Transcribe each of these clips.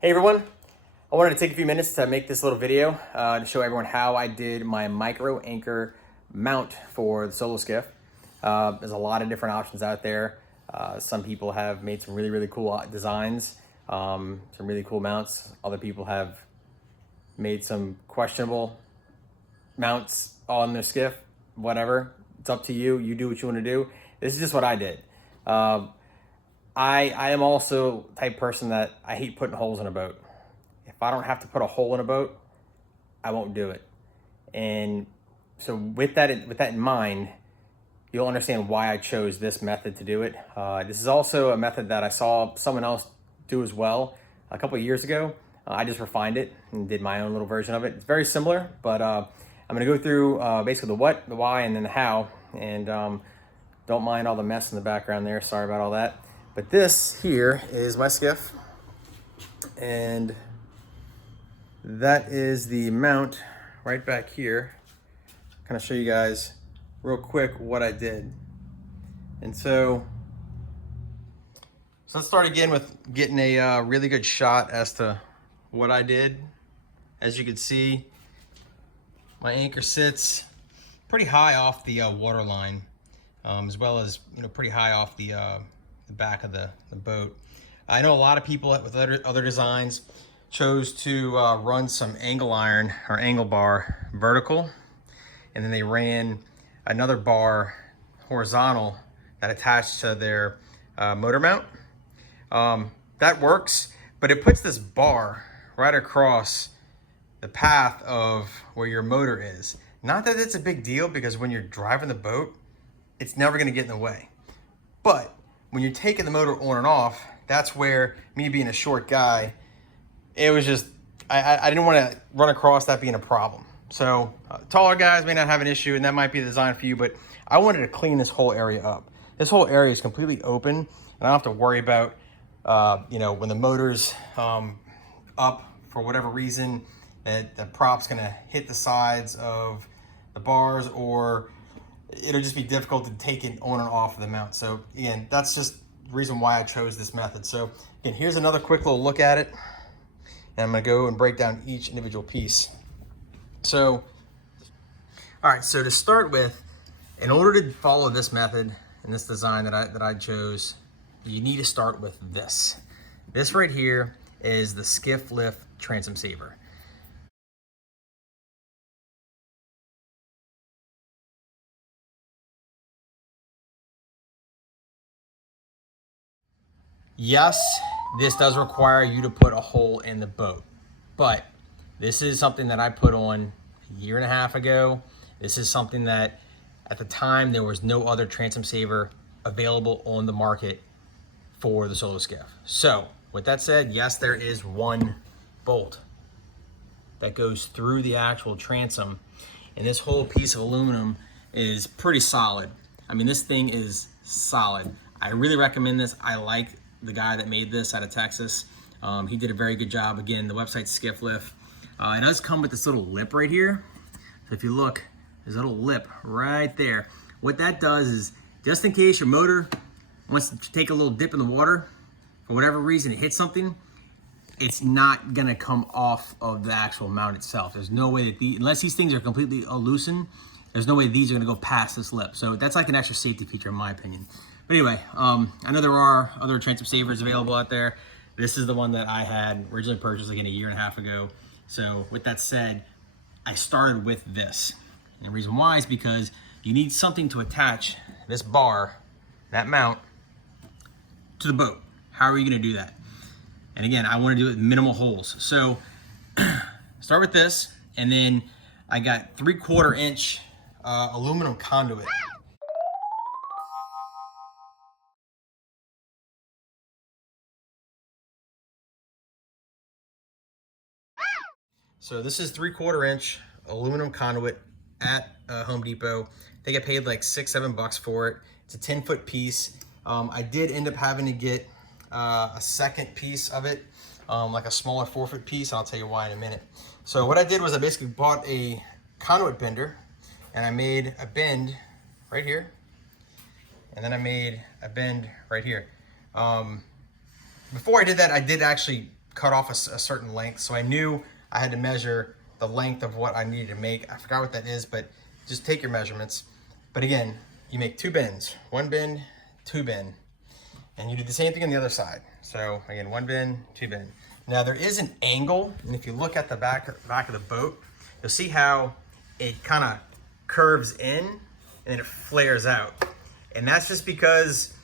Hey everyone, I wanted to take a few minutes to make this little video to show everyone how I did my micro anchor mount for the solo skiff. There's a lot of different options out there. Some people have made some really cool designs, some really cool mounts. Other people have made some questionable mounts on their skiff. Whatever, it's up to you. You do what you want to do. This is just what I did. I am also the type of person that I hate putting holes in a boat. If I don't have to put a hole in a boat, I won't do it. And so with that in mind, you'll understand why I chose this method to do it. This is also a method that I saw someone else do as well a couple of years ago. I just refined it and did my own little version of it. It's very similar, but I'm gonna go through basically the what, the why, and then the how. And don't mind all the mess in the background there. Sorry about all that. But this here is my skiff, and that is the mount right back here. Kind of show you guys real quick what I did. And so let's start again with getting a really good shot as to what I did. As you can see, my anchor sits pretty high off the water line, as well as pretty high off the back of the boat. I know a lot of people with other designs chose to run some angle iron or angle bar vertical, and then they ran another bar horizontal that attached to their motor mount. That works, but it puts this bar right across the path of where your motor is. Not that it's a big deal, because when you're driving the boat, it's never gonna get in the way. But when you're taking the motor on and off, that's where, me being a short guy, it was just, I didn't want to run across that being a problem. So taller guys may not have an issue, and that might be the design for you, but I wanted to clean this whole area up. This whole area is completely open, and I don't have to worry about, when the motor's up for whatever reason, that the prop's gonna hit the sides of the bars, or it'll just be difficult to take it on and off of the mount. So again, that's just the reason why I chose this method. So again, here's another quick little look at it, and I'm gonna go and break down each individual piece. So, all right, so to start with, in order to follow this method and this design that I chose, you need to start with this. This right here is the Skiff Lift Transom Saver. Yes, this does require you to put a hole in the boat, but this is something that I put on a year and a half ago. This is something that at the time there was no other transom saver available on the market for the solo skiff. So with that said, yes, there is one bolt that goes through the actual transom, and this whole piece of aluminum is pretty solid. I mean, this thing is solid. I really recommend this. I like the guy that made this out of Texas. He did a very good job. Again, the website's Skiff Lift. It does come with this little lip right here. So if you look, there's a little lip right there. What that does is, just in case your motor wants to take a little dip in the water, for whatever reason it hits something, it's not gonna come off of the actual mount itself. There's no way that unless these things are completely loosened, there's no way these are gonna go past this lip. So that's like an extra safety feature in my opinion. But anyway, I know there are other transom savers available out there. This is the one that I had originally purchased again a year and a half ago. So with that said, I started with this. And the reason why is because you need something to attach this bar, that mount, to the boat. How are you gonna do that? And again, I wanna do it with minimal holes. So start with this, and then I got 3/4 inch aluminum conduit. So this is 3/4 inch aluminum conduit at Home Depot. I think I paid like $6-7 for it. It's a 10-foot piece. I did end up having to get a second piece of it, like a smaller 4-foot piece, and I'll tell you why in a minute. So what I did was I basically bought a conduit bender, and I made a bend right here, and then I made a bend right here. Before I did that, I did actually cut off a certain length. So I knew I had to measure the length of what I needed to make. I forgot what that is, but just take your measurements. But again, you make 2 bends, 1 bend, 2 bend, and you do the same thing on the other side. So again, 1 bend, 2 bend. Now there is an angle, and if you look at the back of the boat, you'll see how it kind of curves in and then it flares out. And that's just because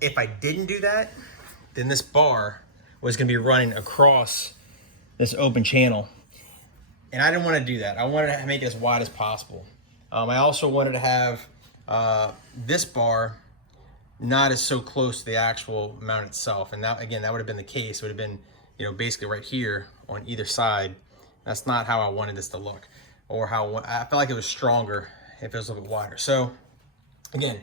if I didn't do that, then this bar was gonna be running across this open channel. And I didn't want to do that. I wanted to make it as wide as possible. I also wanted to have this bar not as so close to the actual mount itself. And that, again, that would have been the case. It would have been, you know, basically right here on either side. That's not how I wanted this to look, or how I felt like it was stronger if it was a little bit wider. So again,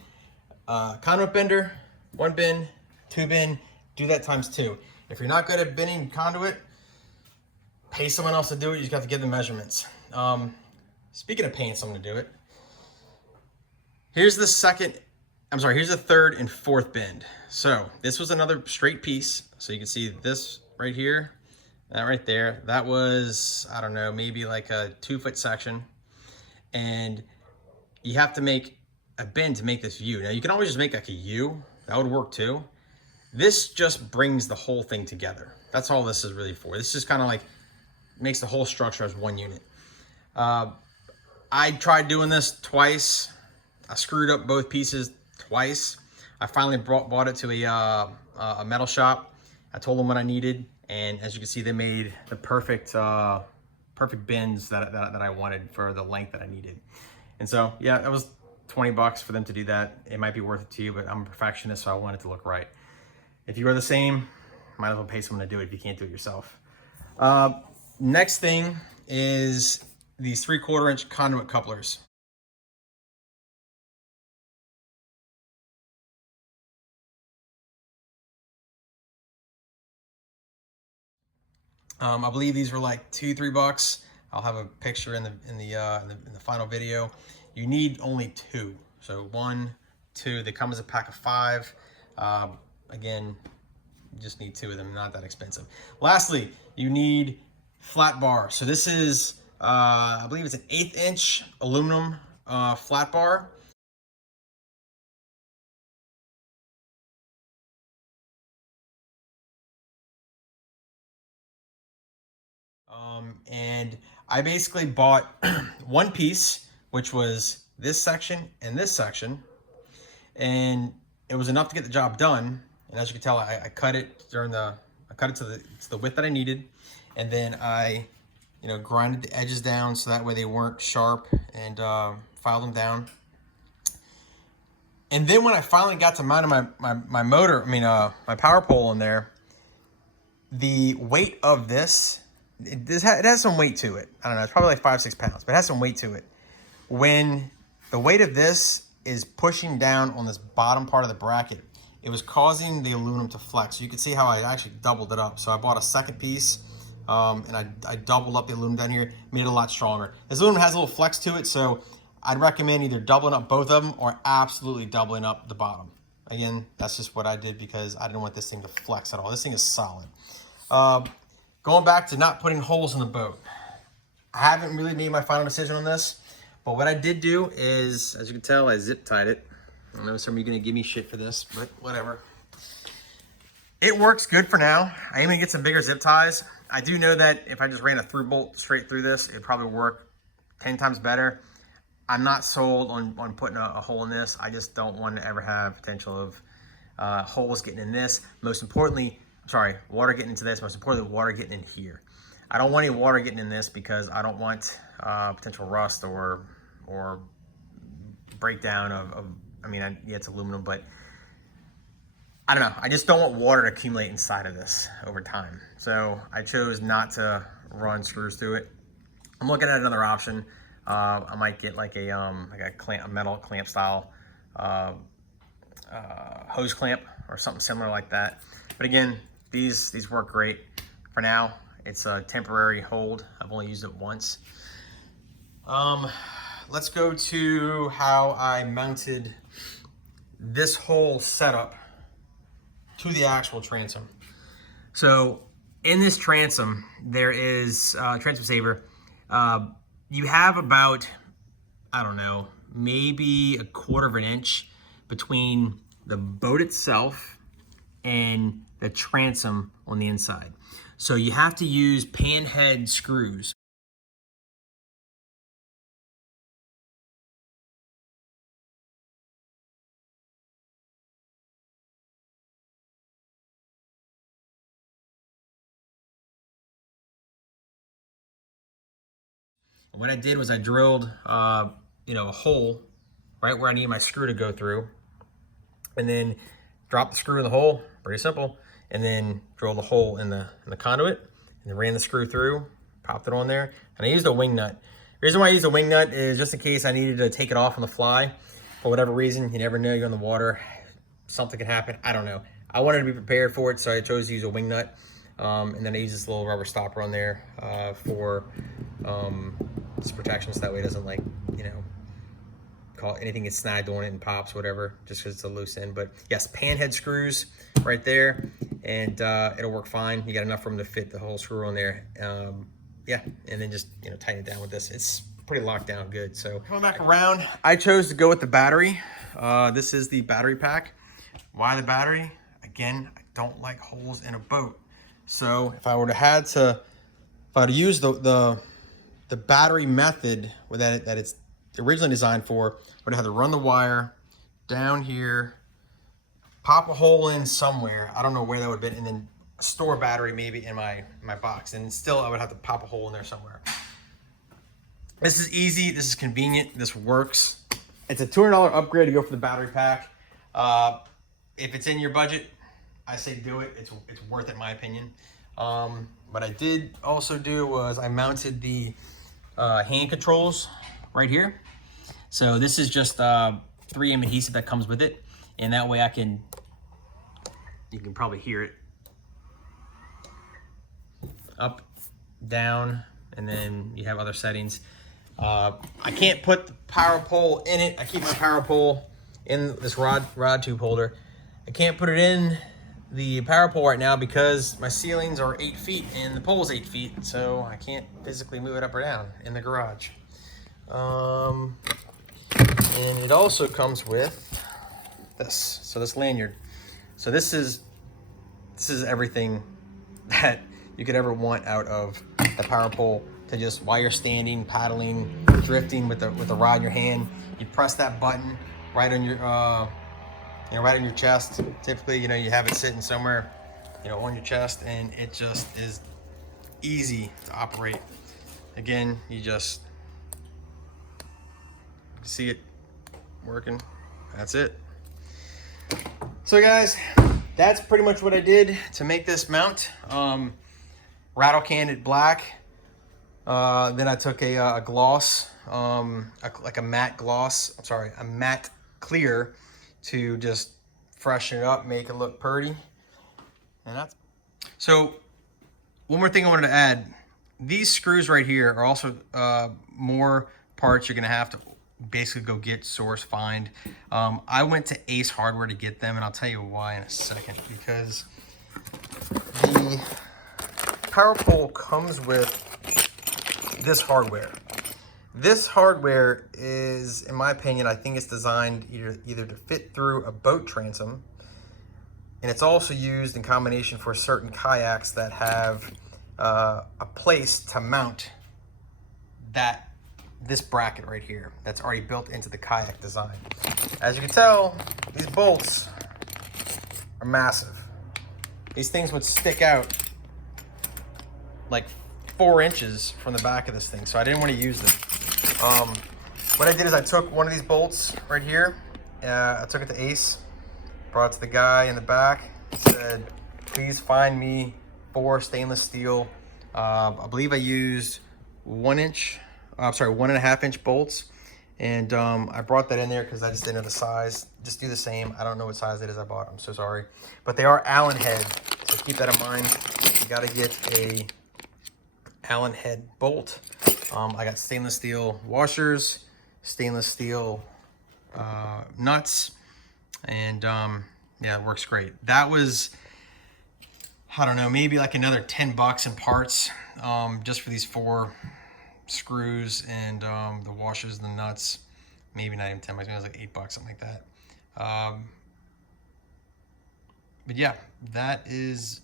conduit bender, 1 bend, 2 bend, do that times 2. If you're not good at bending conduit, pay someone else to do it. You just have to give them measurements. Speaking of paying someone to do it, here's the third and fourth bend. So this was another straight piece. So you can see this right here, that right there. That was, I don't know, maybe like a 2-foot section. And you have to make a bend to make this U. Now you can always just make like a U. That would work too. This just brings the whole thing together. That's all this is really for. This just kind of like makes the whole structure as one unit. I tried doing this twice. I screwed up both pieces twice. I finally bought it to a metal shop. I told them what I needed, and as you can see, they made the perfect bends that I wanted for the length that I needed. And so, yeah, that was $20 for them to do that. It might be worth it to you, but I'm a perfectionist, so I want it to look right. If you are the same, might as well pay someone to do it if you can't do it yourself. Next thing is these 3/4 inch conduit couplers. I believe these were like $2-3. I'll have a picture in the final video. You need only 2, so 1, 2. They come as a pack of 5. Again, you just need 2 of them. Not that expensive. Lastly, you need flat bar. So this is, I believe it's an 1/8 inch aluminum flat bar. And I basically bought one piece, which was this section and this section, and it was enough to get the job done. And as you can tell, I cut it to the width that I needed, and then I, you know, grinded the edges down so that way they weren't sharp, and filed them down. And then when I finally got to mount my motor, my power pole in there, the weight of this, it has some weight to it. I don't know, it's probably like 5-6 pounds, but it has some weight to it. When the weight of this is pushing down on this bottom part of the bracket, it was causing the aluminum to flex. So you can see how I actually doubled it up. So I bought a second piece, and I doubled up the aluminum down here, made it a lot stronger. This aluminum has a little flex to it, so I'd recommend either doubling up both of them or absolutely doubling up the bottom. Again, that's just what I did because I didn't want this thing to flex at all. This thing is solid. Going back to not putting holes in the boat. I haven't really made my final decision on this, but what I did do is, as you can tell, I zip tied it. I know some of you are gonna give me shit for this, but whatever. It works good for now. I am gonna get some bigger zip ties. I do know that if I just ran a through bolt straight through this, it'd probably work 10 times better. I'm not sold on putting a hole in this. I just don't want to ever have potential of holes getting in this. Most importantly, water getting into this. Most importantly, water getting in here. I don't want any water getting in this because I don't want potential rust or breakdown of yeah, it's aluminum, but I don't know. I just don't want water to accumulate inside of this over time. So I chose not to run screws through it. I'm looking at another option. I might get like a metal clamp style hose clamp or something similar like that. But again, these work great. For now, it's a temporary hold. I've only used it once. Let's go to how I mounted this whole setup to the actual transom. So in this transom, there is transom saver. You have about, I don't know, maybe 1/4 of an inch between the boat itself and the transom on the inside. So you have to use panhead screws. What I did was I drilled, a hole right where I need my screw to go through, and then dropped the screw in the hole. Pretty simple. And then drilled a hole in the conduit, and then ran the screw through, popped it on there, and I used a wing nut. The reason why I used a wing nut is just in case I needed to take it off on the fly for whatever reason. You never know, you're in the water, something can happen. I don't know. I wanted to be prepared for it, so I chose to use a wing nut. And then I use this little rubber stopper on there for its protection, so that way it doesn't anything gets snagged on it and pops, whatever, just because it's a loose end. But yes, panhead screws right there, and it'll work fine. You got enough room to fit the whole screw on there. Yeah, and then just tighten it down with this. It's pretty locked down good. So coming back around, I chose to go with the battery. This is the battery pack. Why the battery? Again, I don't like holes in a boat. So if I would have used the battery method that it's originally designed for, would have to run the wire down here, pop a hole in somewhere, I don't know where that would have been, and then store a battery maybe in my box, and still I would have to pop a hole in there somewhere. This is easy, this is convenient, this works. It's a $200 upgrade to go for the battery pack. If it's in your budget, I say do it. It's worth it in my opinion. What I did also do was I mounted the hand controls right here. So this is just 3M adhesive that comes with it, and that way you can probably hear it. Up, down, and then you have other settings. I can't put the power pole in it. I keep my power pole in this rod tube holder. I can't put it in the power pole right now because my ceilings are 8 feet and the pole is 8 feet, so I can't physically move it up or down in the garage. And it also comes with this, so this lanyard. So this is everything that you could ever want out of the power pole, to just while you're standing, paddling, drifting with the rod in your hand, you press that button right on your right on your chest. Typically, you have it sitting somewhere, on your chest, and it just is easy to operate. Again, you just see it working. That's it. So guys, that's pretty much what I did to make this mount. Rattle canned it black. Then I took a gloss, like a matte gloss. I'm sorry, a matte clear, to just freshen it up, make it look pretty. And that's so. One more thing I wanted to add: these screws right here are also more parts you're gonna have to basically go get, source, find. I went to Ace Hardware to get them, and I'll tell you why in a second. Because the power pole comes with this hardware. This hardware is, in my opinion, I think it's designed either to fit through a boat transom, and it's also used in combination for certain kayaks that have a place to mount this bracket right here that's already built into the kayak design. As you can tell, these bolts are massive. These things would stick out like 4 inches from the back of this thing, so I didn't want to use them. What I did is I took one of these bolts right here, I took it to Ace, brought it to the guy in the back, said, please find me 4 stainless steel, I believe I used 1.5 inch bolts, and I brought that in there because I just didn't know the size. Just do the same. I don't know what size it is I bought, I'm so sorry. But they are Allen head, so keep that in mind. You gotta get a Allen head bolt. I got stainless steel washers, stainless steel nuts, and yeah, it works great. That was I don't know, maybe like another 10 bucks in parts, just for these 4 screws and the washers and the nuts. Maybe not even 10 bucks, maybe it was like 8 bucks, something like that. But yeah, that is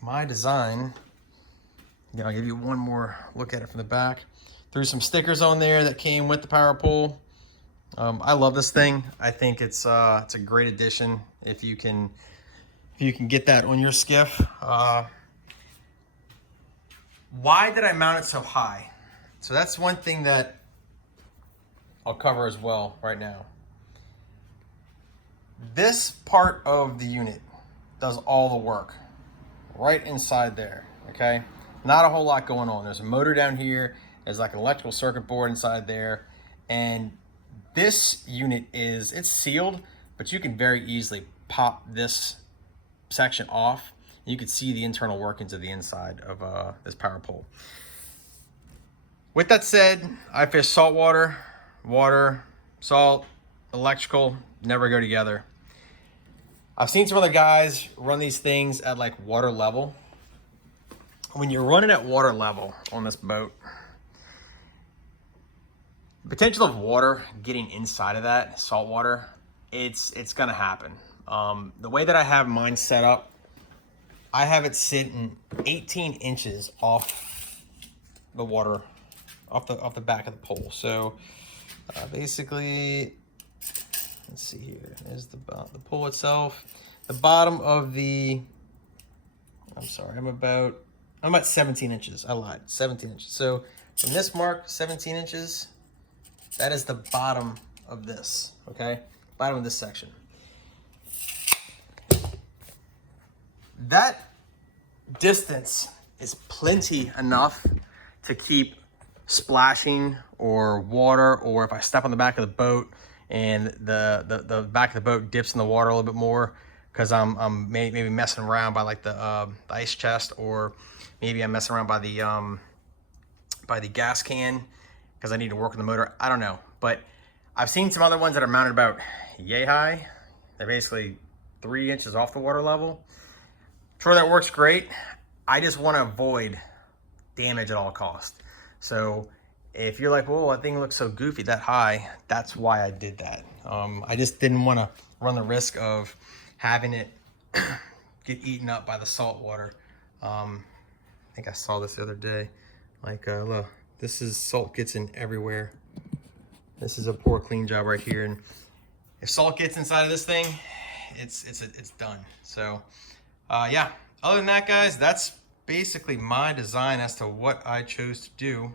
my design. Yeah, I'll give you one more look at it from the back. Threw some stickers on there that came with the power pole. I love this thing. I think it's a great addition if you can get that on your skiff. Why did I mount it so high? So that's one thing that I'll cover as well right now. This part of the unit does all the work right inside there, okay? Not a whole lot going on. There's a motor down here. There's like an electrical circuit board inside there. And this unit it's sealed, but you can very easily pop this section off. You can see the internal workings of the inside of this power pole. With that said, I fish saltwater, water, salt, electrical, never go together. I've seen some other guys run these things at like water level. When you're running at water level on this boat, the potential of water getting inside of that, salt water, it's gonna happen. The way that I have mine set up, I have it sitting 18 inches off the water, off the back of the pole. So basically, let's see here. There's the pole itself. The bottom of the, I'm about 17 inches. I lied, 17 inches. So from this mark, 17 inches, that is the bottom of this, okay? Bottom of this section. That distance is plenty enough to keep splashing or water, or if I step on the back of the boat and the back of the boat dips in the water a little bit more because I'm maybe messing around by like the ice chest, or maybe I'm messing around by the gas can because I need to work on the motor. I don't know, but I've seen some other ones that are mounted about yay high. They're basically 3 inches off the water level. Sure, that works great. I just want to avoid damage at all costs. So if you're like, well, that thing looks so goofy that high, that's why I did that. I just didn't want to run the risk of having it get eaten up by the salt water. I think I saw this the other day. Like, look, this is salt gets in everywhere. This is a poor clean job right here. And if salt gets inside of this thing, it's done. So yeah, other than that, guys, that's basically my design as to what I chose to do.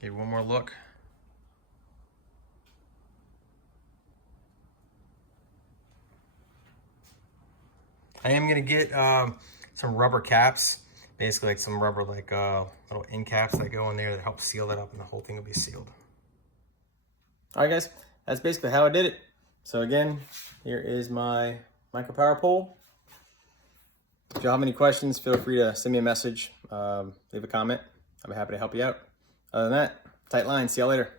Give one more look. I am gonna get some rubber caps, basically like some rubber little end caps that go in there that help seal that up, and the whole thing will be sealed. All right, guys, that's basically how I did it. So again, here is my micro power pole. If you have any questions, feel free to send me a message, leave a comment. I'll be happy to help you out. Other than that, tight line. See y'all later.